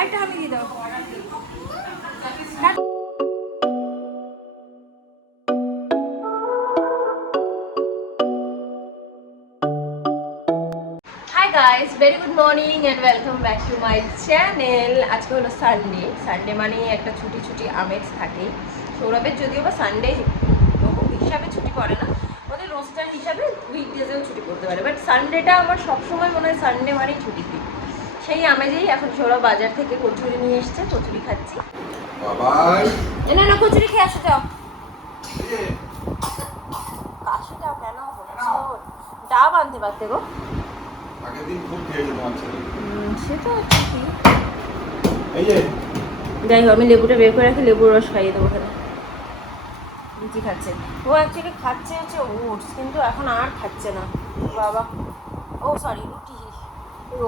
আরেকটা আমি দিয়ে দাও। Hi guys, very good morning and welcome back to my channel. আজকে হলো সানডে। সানডে মানে একটা ছুটি ছুটি আমেজ থাকে। সৌরভের যদিও বা সানডে হিসাবে ছুটি পড়ে না, ওদের রোস্টার হিসাবে উইকডেজেও ছুটি পড়তে পারে, বাট সানডেটা আমার সবসময় মনে হয় সানডে মানেই ছুটির দিন। সেই আমেজেই এখন সৌরভ বাজার থেকে কচুরি নিয়ে এসছে, কচুরি খাচ্ছি। না না, কচুরি খেয়ে আসো, যাও কাশি যাও। কেন ডাব আনতে পারতে গো? আগের দিন খুব খেয়েছে তোমার ছেলে। সে তো ঠিকই। যাই হোক, আমি লেবুটা বের করে রাখি, লেবুর রস খাইয়ে দেবো। ওখানে লুচি খাচ্ছে ও, অ্যাকচুয়ালি খাচ্ছে হচ্ছে ওটস, কিন্তু এখন আর খাচ্ছে না বাবা। ও সরি, রুটি।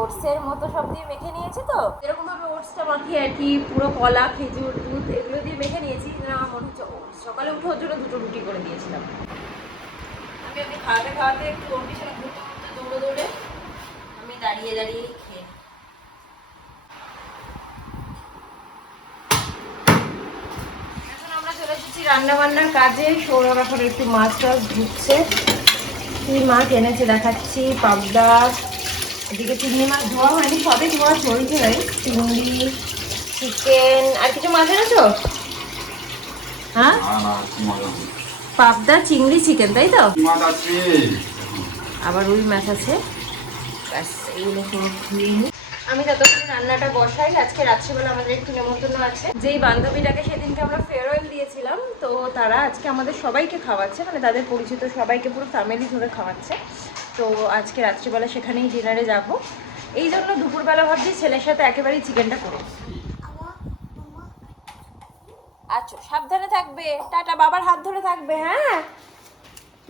ওটসের মতো সব দিয়ে মেখে নিয়েছি, তো এরকমভাবে ওটসটা মাখিয়ে আর কি পুরো কলা, খেজুর, দুধ এগুলো দিয়ে মেখে নিয়েছি। আমার মনে হচ্ছে ওটস। সকালে উঠে ওর জন্য দুটো রুটি করে দিয়েছিলাম। আমি খাওয়াতে খাওয়াতে একটু ওর পিছনে ঘুরতে ঘুরতে দৌড়ে দৌড়ে আমি দাঁড়িয়ে দাঁড়িয়ে খেয়ে। এখন আমরা চলে এসেছি রান্না বান্নার কাজে। সৌরভ এখন একটু মাছ টাছ ধুচ্ছে। কি মাছ এনেছে দেখাচ্ছি। পাবদা, এদিকে চিংড়ি মাছ ধোয়া হয়নি, সবে ধোয়া চলছে। ভাই চিংড়ি, চিকেন, আর কিছু মাছ এনেছো? হ্যাঁ, পাবদা, চিংড়ি, চিকেন, তাই তো? আবার রুই মাছ আছে। ব্যাস, এইগুলো সব ধুয়ে নিই। আমি ততক্ষণ রান্নাটা বসাই। আজকে রাত্রিবেলা আমাদের একটু নেমন্তন্ন আছে। যেই বান্ধবীটাকে সেদিনকে আমরা ফেয়ারওয়েল দিয়েছিলাম, তো তারা আজকে আমাদের সবাইকে খাওয়াচ্ছে, মানে তাদের পরিচিত সবাইকে, পুরো ফ্যামিলি ধরে খাওয়াচ্ছে। তো আজকে রাত্রিবেলা সেখানেই ডিনারে যাব। এই জন্য দুপুরবেলা ভাবছি ছেলের সাথে একেবারেই চিকেনটা করব। আচ্ছা, সাবধানে থাকবে। টাটা, বাবার হাত ধরে থাকবে। হ্যাঁ,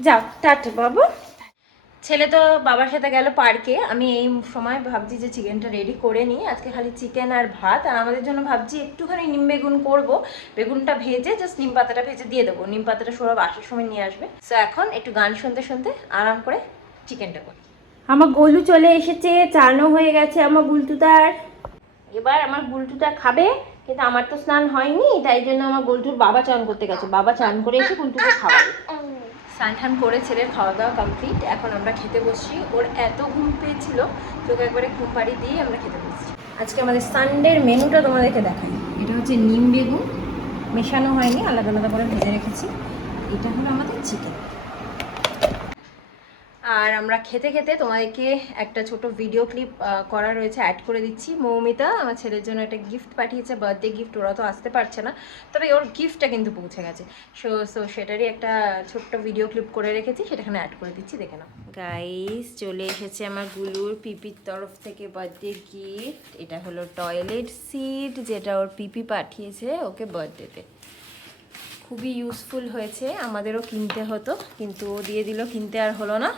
যাও, টাটা বাবু। ছেলে তো বাবার সাথে গেল পার্কে। আমি এই সময় ভাবছি যে চিকেনটা রেডি করে নিই। আজকে খালি চিকেন আর ভাত, আর আমাদের জন্য ভাবছি একটুখানি নিম বেগুন করবো। বেগুনটা ভেজে জাস্ট নিম পাতাটা ভেজে দিয়ে দেবো। নিম পাতাটা সৌরভ আসার সময় নিয়ে আসবে। সো এখন একটু গান শুনতে শুনতে আরাম করে চিকেনটা করি। আমার গোলু চলে এসেছে, চানও হয়ে গেছে আমার গুলটুদার। এবার আমার গুলটুটা খাবে, কিন্তু আমার তো স্নান হয়নি, তাই জন্য আমার গুলটুর বাবা চান করতে গেছে। বাবা চান করে এসে গুলটুকে খাওয়াবে। স্নান টান করে ছেলের খাওয়া দাওয়া কমপ্লিট। এখন আমরা খেতে বসছি। ওর এত ঘুম পেয়েছিল, তোকে একবারে ঘুম পাড়ি দিয়ে আমরা খেতে বসছি। আজকে আমাদের সানডের মেনুটা তোমাদেরকে দেখাই। এটা হচ্ছে নিম বেগুন, মেশানো হয়নি, আলাদা আলাদা করে ভেজে রেখেছি। এটা হলো আমাদের চিকেন। আর আমরা খেতে খেতে তোমাদেরকে একটা ছোট ভিডিও ক্লিপ করা রয়েছে, অ্যাড করে দিচ্ছি। মৌমিতা আমার ছেলের জন্য একটা গিফট পাঠিয়েছে, বার্থডে গিফট। ওরা তো আসতে পারছে না, তবে ওর গিফটটা কিন্তু পৌঁছে গেছে। সো সেটারই একটা ছোট্ট ভিডিও ক্লিপ করে রেখেছি, সেটাখানে অ্যাড করে দিচ্ছি, দেখে নাও। গাইস, চলে এসেছে আমার গুলুর পিপির তরফ থেকে বার্থডে গিফট। এটা হলো টয়লেট সিট, যেটা ওর পিপি পাঠিয়েছে ওকে বার্থডেতে। খুবই ইউজফুল হয়েছে, আমাদেরও কিনতে হতো, কিন্তু ও দিয়ে দিল, কিনতে আর হলো না।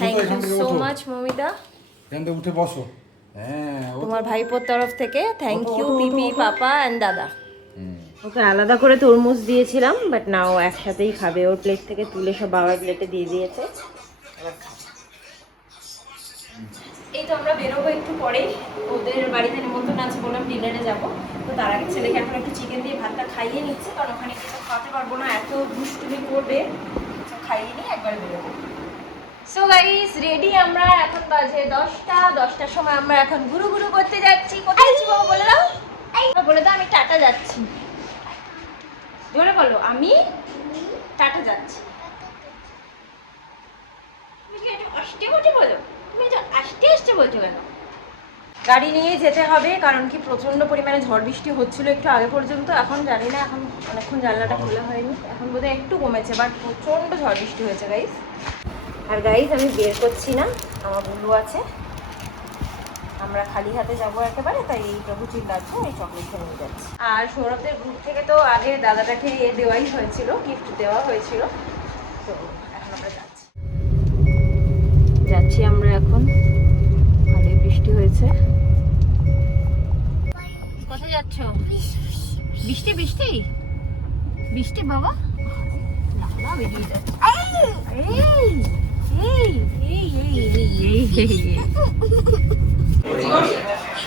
Thank you so much Mamita. উঠে বসো। হ্যাঁ, তোমার ভাইপোর তরফ থেকে থ্যাংক ইউ পিপি, পাপা অ্যান্ড দাদা। ওকে আলাদা করে তরমুজ দিয়েছিলাম, বাট না, ও একসাথেই খাবে। ওর প্লেট থেকে তুলে সব বাবার প্লেটে দিয়ে দিয়েছে। এই তো আমরা বেরোবো একটু পরেই। ওদের বাড়িতে নিমন্ত্রণ আছে, বললাম ডিনারে যাবো। তো তার আগে ছেলেকে এখন একটু চিকেন দিয়ে ভাতটা খাইয়ে নিচ্ছে, কারণ ওখানে কিছু খাওয়াতে পারবো না, এত দুষ্টুমি করবে। খাইয়ে নিয়ে একবার বেরোবো। সো গাইস, রেডি আমরা। এখন বাজে 10টার সময় আমরা এখন ঘুরু ঘুরু করতে যাচ্ছি। কোথায় যাচ্ছি বাবা বলে দাও? বলে দাও আমি টাটা যাচ্ছি। জোরে বলো, আমি টাটা যাচ্ছি। তুমি কি একটু আস্তে বলছো? বলো, তুমি তো আস্তে আস্তে বলছো কেন? গাড়ি নিয়ে যেতে হবে, কারণ কি প্রচন্ড পরিমাণে ঝড় বৃষ্টি হচ্ছিল একটু আগে পর্যন্ত। এখন জানি না, এখন অনেকক্ষণ জানলাটা খোলা হয়নি, এখন বোধহয় একটু কমেছে, বাট প্রচন্ড ঝড় বৃষ্টি হয়েছে গাইস। আর গাইস, আমি বের করছি না, আমার বন্ধু আছে। আমরা খালি হাতে যাবো একেবারে, তাই এই প্রভু চিন্তা আছে, এই চকলেটটা নিয়ে যাচ্ছি। আর সৌরভদের গ্রুপ থেকে তো আগে দাদাটাকে দেওয়াই হয়েছিল, গিফট দেওয়া হয়েছিল। তো এখন আমরা যাচ্ছি আমরা এখন। ভালোই বৃষ্টি হয়েছে। কোথায় যাচ্ছ? বৃষ্টি বৃষ্টি বৃষ্টি বাবা, বেরিয়ে যাচ্ছে।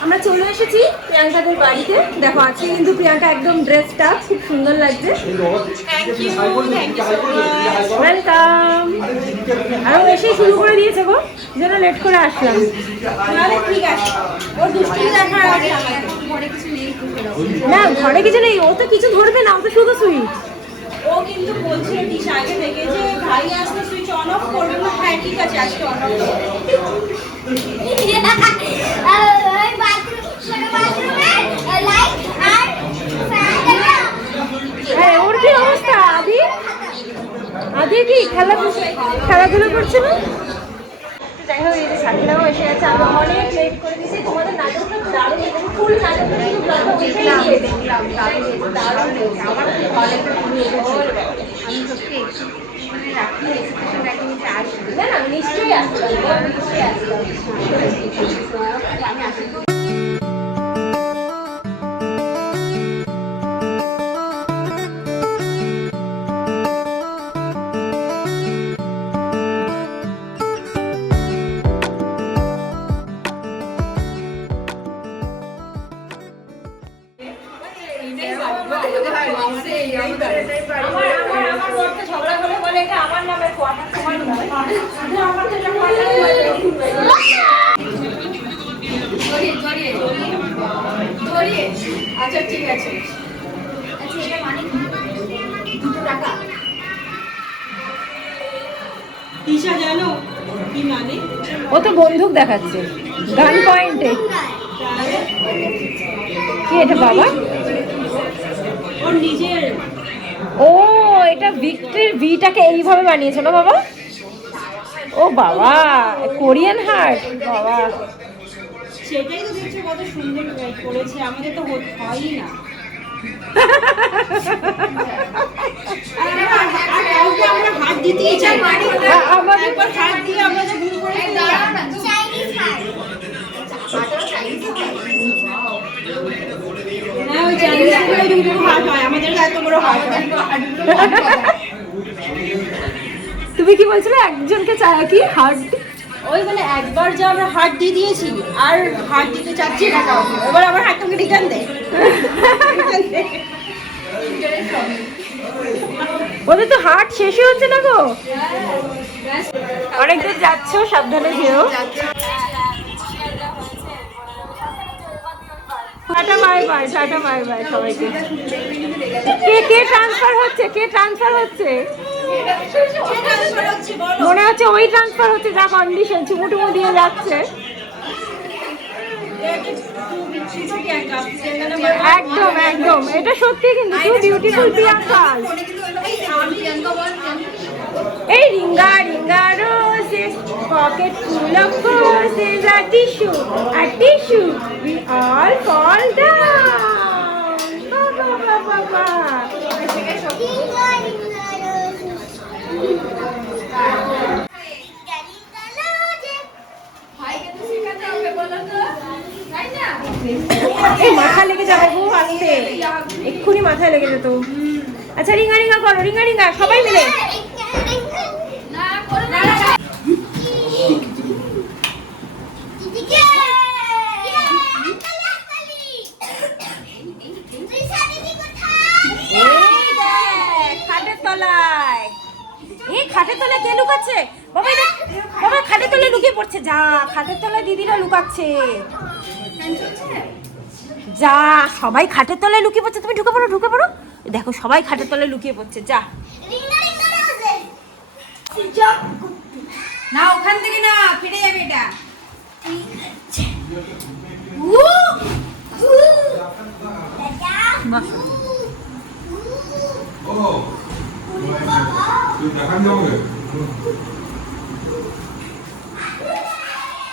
আমরা চলে এসেছি প্রিয়াঙ্কাদের বাড়িতে। দেখো আজকে কিন্তু প্রিয়াঙ্কা একদম ড্রেসটা খুব সুন্দর লাগছে। ওয়েলকাম। আরো এসে শুরু করে দিয়েছে গো, যেন লেট করে আসলাম। ঠিক আছে, ওর দুষ্টুমি দেখার আগে ঘরে কিছু নেই। না ঘরে কিছু নেই, ও তো কিছু ধরবে না, ও তো শুধু সুইচ। ও কিন্তু বলছিল টিশা আগে থেকে যে ভাই আসলে সুইচ অন অফ করবে না। হ্যাঁ ঠিক আছে, আজকে অন অফ করবে। হ্যাঁ ওর কি অবস্থা? আদি আদি কি খেলাধুলো করছে না? যাই হোক, এই যে সাকিরাও এসে গেছে। আমি অনেক লেট করে দিয়েছি। তোমাদের নাটকটা দারুণ, ফুল নাটকটা কিন্তু দেখলাম দারুণ লেগেছে আমার। খুব ভালো একটা আমি সত্যি রাখি এক্সপ্রেশনটা একদম আসবে না, আমি নিশ্চয়ই আসলাম, নিশ্চয়ই আসলাম। আমি আসি। ঝগড়া করে বলে এটা আমার নামে কোয়ার্টার তোমার নামে। আচ্ছা ঠিক আছে। টিশা জানো কি মানে? ও তো বন্দুক দেখাচ্ছে গান পয়েন্টে। কি এটা বাবা? ওর নিজের। ও এটা ভিক্টরির ভিটাকে এইভাবে বানিয়েছে না বাবা? ও বাবা, কোরিয়ান হার্ট বাবা। সেটাই তো দেখছো কত সুন্দর করেছে, আমাদের তো হয়ই না। আমরা হাত দিতেই চাই, একবার হাত দিয়ে আমরা যে ভুল করে তুমি কি বলছিলে একজনকে চায় কি হার্ট? ওই মানে একবার যে আমরা হাত দিয়ে দিয়েছি আর হাত দিতে চাচ্ছি না কাউকে, এবার আমার হাতটাকে রিটার্ন দেয়। ওদের তো হার্ট শেষই হচ্ছে না গো। অনেক দূর যাচ্ছ, সাবধানে যেও। Tata bye bye, tata bye bye সবাইকে। কে ট্রান্সফার হচ্ছে? কে ট্রান্সফার হচ্ছে? মনে হচ্ছে ওই ট্রান্সফার হচ্ছে, যা কন্ডিশন চুমুটুমু দিয়ে যাচ্ছে। একদম একদম, এটা সত্যি কিন্তু টু বিউটিফুল প্রিয়াঙ্কা। এই ring a ring a roses, pocket full of roses, a tissue, we all fall down. Ba ba ba ba ba. এই মাথা লেগে যাবে গো, আস্তে, এক্ষুনি মাথায় লেগে যেত। আচ্ছা রিঙ্গা রিঙ্গা করো, রিঙ্গা রিঙ্গা সবাই মিলে। খাটের তলায়, এই খাটের তলায় কে লুকাচ্ছে? বাবা বাবা খাটের তলায় লুকিয়ে পড়ছে। যা খাটের তলায় দিদিরা লুকাচ্ছে। যা সবাই খাটের তলায় লুকিয়ে পড়ছে, তুমি ঢুকে পড়ো, ঢুকে পড়ো। দেখো সবাই খাটের তলায় লুকিয়ে পড়ছে। যা না, ওখান থেকে না, ফিরে যাবে এটা।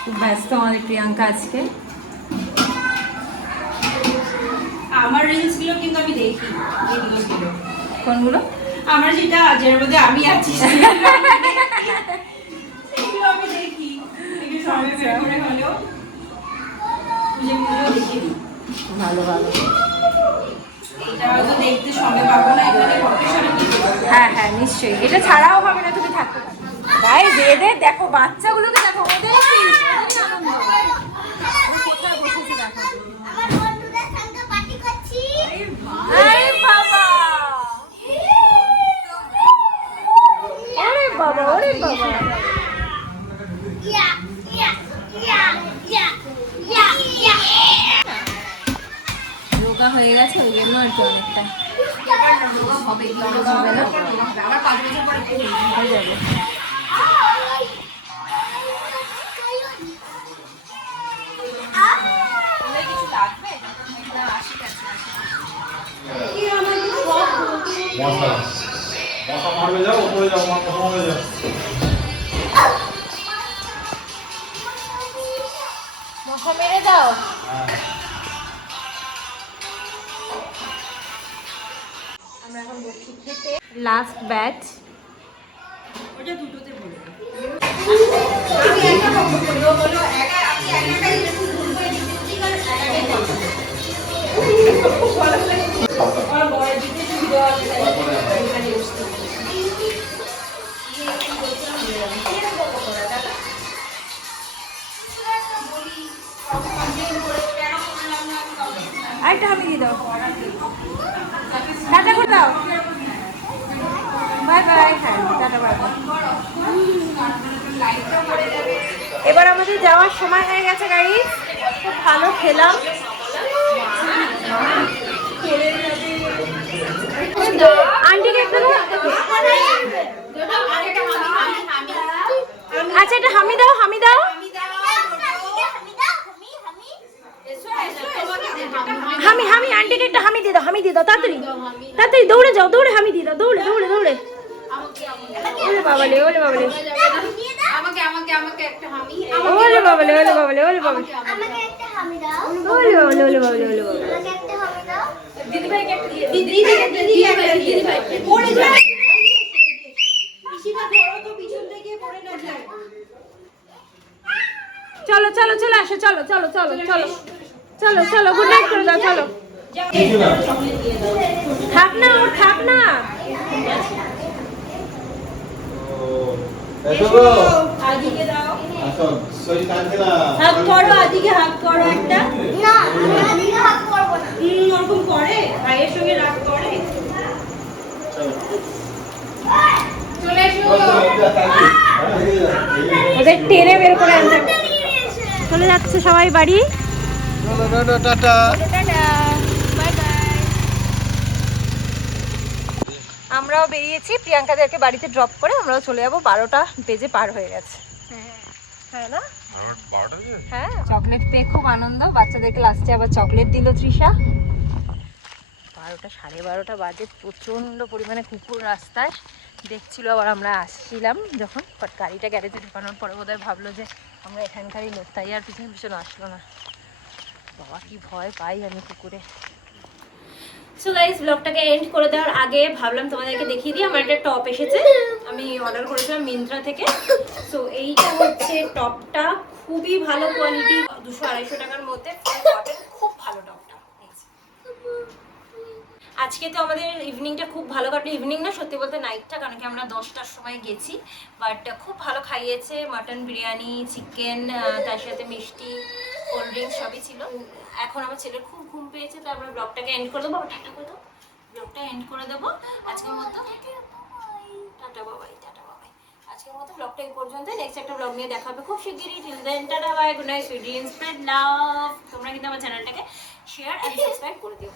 খুব ব্যস্ত আমাদের প্রিয়াঙ্কা আজকে। আমার রিলস গুলো কিন্তু আমি দেখি, ভিডিওস গুলো। কোনগুলো? আমার যেটা যের মধ্যে আমি আছি সেগুলো আমি দেখি, একটু সময় বের করে হলেও বুঝে বুঝেও দেখি। ভালো ভালো। এটা হয়তো দেখতে সময় পাবো না, এখানে প্রফেশনে। হ্যাঁ হ্যাঁ নিশ্চয়ই, এটা ছাড়াও হবে না, তুমি থাকতে পারো। তাই এদের দেখো, বাচ্চাগুলোকে দেখো, ওদের কি আনন্দ। কোথায় বসেছি দেখো। হয়ে গেছে ওই জন্য আর কি অনেকটা হবে না আবার 5 বছর পরে একটু হয়ে যাবে। কিছু লাগবে মশা মশা মারবে, যাও উপরে যাও, মশা মারবে যাও। মশা মেরে দাও। আমরা এখন বসছি খেতে, লাস্ট ব্যাচ। ওটা দুটোতে বলে আমি একটা বলবো বলো একা আপনি একা এরকম ঘুরবো এদিক ওদিক আর একাই করবে আর বড় দিতে সুবিধা আছে এখানে বসতে আরেকটা হামি দিয়ে দাও, টাটা করে দাও, বাই বাই। হ্যাঁ টাটা বাই বাই। এবার আমাদের যাওয়ার সময় হয়ে গেছে গাড়ি। খুব ভালো খেলাম। আন্টিকে একটু আচ্ছা এটা হামি দাও, হামি দাও, হামি হামি আন্টিকে একটা হামি দিয়ে দাও, হামি দিয়ে দাও, তাড়াতাড়ি তাড়াতাড়ি দৌড়ে যাও, দৌড়ে হামি দিয়ে দাও, দৌড়ে দৌড়ে দৌড়ে। ওলে বাবালে, ওলে বাবালে, আমাকে আমাকে আমাকে একটা হামি ওলে বাবালে, ওলে বাবালে, ওলে বাবালে, আমাকে একটা হামি দাও। ওলে বাবালে, ওলে বাবালে, ওলে বাবালে। আমাকে একটা হামি দাও। দিদি ভাইকে একটা দিয়ে দিদি ভাইকে পড়ে যায় পিসিমা ধরো তো পিছন থেকে পড়ে না যায় চলো চলো চলো আসো, চলো চলো চলো চলো চলো চলো গুড নাইট করে দাও, চলো। থাক না ওর, থাক না। আদিকে দাও আসুন, শরীর কাঁদছে না। হাত করো আদিকে হাত করো একটা না, আমি আদিকে হাত করবো না। ওরকম করে ভাইয়ের সঙ্গে রাগ করে চলে এসো ওদের টেনে বের করে আনতে হবে। চলে যাচ্ছে সবাই বাড়ি। টাটা। আমরাও বেরিয়েছি প্রিয়াঙ্কাদেরকে বাড়িতে ড্রপ করে আমরাও চলে যাবো। 12টা বেজে পার হয়ে গেছে। হ্যাঁ না, হ্যাঁ। চকলেট পেয়ে খুব আনন্দ, বাচ্চাদেরকে লাস্টে আবার চকলেট দিল তৃষা। 12টা 12:30 বাজে, প্রচন্ড পরিমাণে কুকুর রাস্তায় দেখছিল। আবার আমরা আসছিলাম যখন, বাট গাড়িটা গ্যারেজে ঢোকানোর পরে বোধহয় ভাবলো যে আমরা এখানকারই লোক, তাই আর পিছনে পিছনে আসলো না। বাবা কি ভয় পাই আমি কুকুরে। সো গাইস ব্লগটাকে এন্ড করে দেওয়ার আগে ভাবলাম তোমাদেরকে দেখিয়ে দিই। আমার একটা টপ এসেছে, আমি অর্ডার করেছিলাম মিন্ত্রা থেকে। সো এইটা হচ্ছে টপটা, খুবই ভালো কোয়ালিটি, 200-250 টাকার মধ্যে, খুব ভালো টপটা। আজকে তো আমাদের ইভিনিংটা খুব ভালো কাটলো। ইভিনিং না, সত্যি বলতে নাইটটা, কারণ কি আমরা 10টার সময় গেছি। বাট খুব ভালো খাইয়েছে, মাটন বিরিয়ানি, চিকেন, তার সাথে মিষ্টি, কোল্ড ড্রিঙ্কস সবই ছিল। এখন আমার ছেলের খুব ঘুম পেয়েছে, তো আমরা ব্লগটাকে এন্ড করে দেবো। টাটা করে দেবো, ব্লগটা এন্ড করে দেবো আজকের মতো। টাটা বাবাই, টাটা বাবাই। আজকের মতো ব্লগটা এই পর্যন্ত। নেক্সট একটা ব্লগ নিয়ে দেখা হবে খুব শিগগিরই। Till then tata bye, good night, sweet dreams, spread love. তোমরা কিন্তু আমার চ্যানেলটাকে শেয়ার এন্ড সাবস্ক্রাইব করে দিও।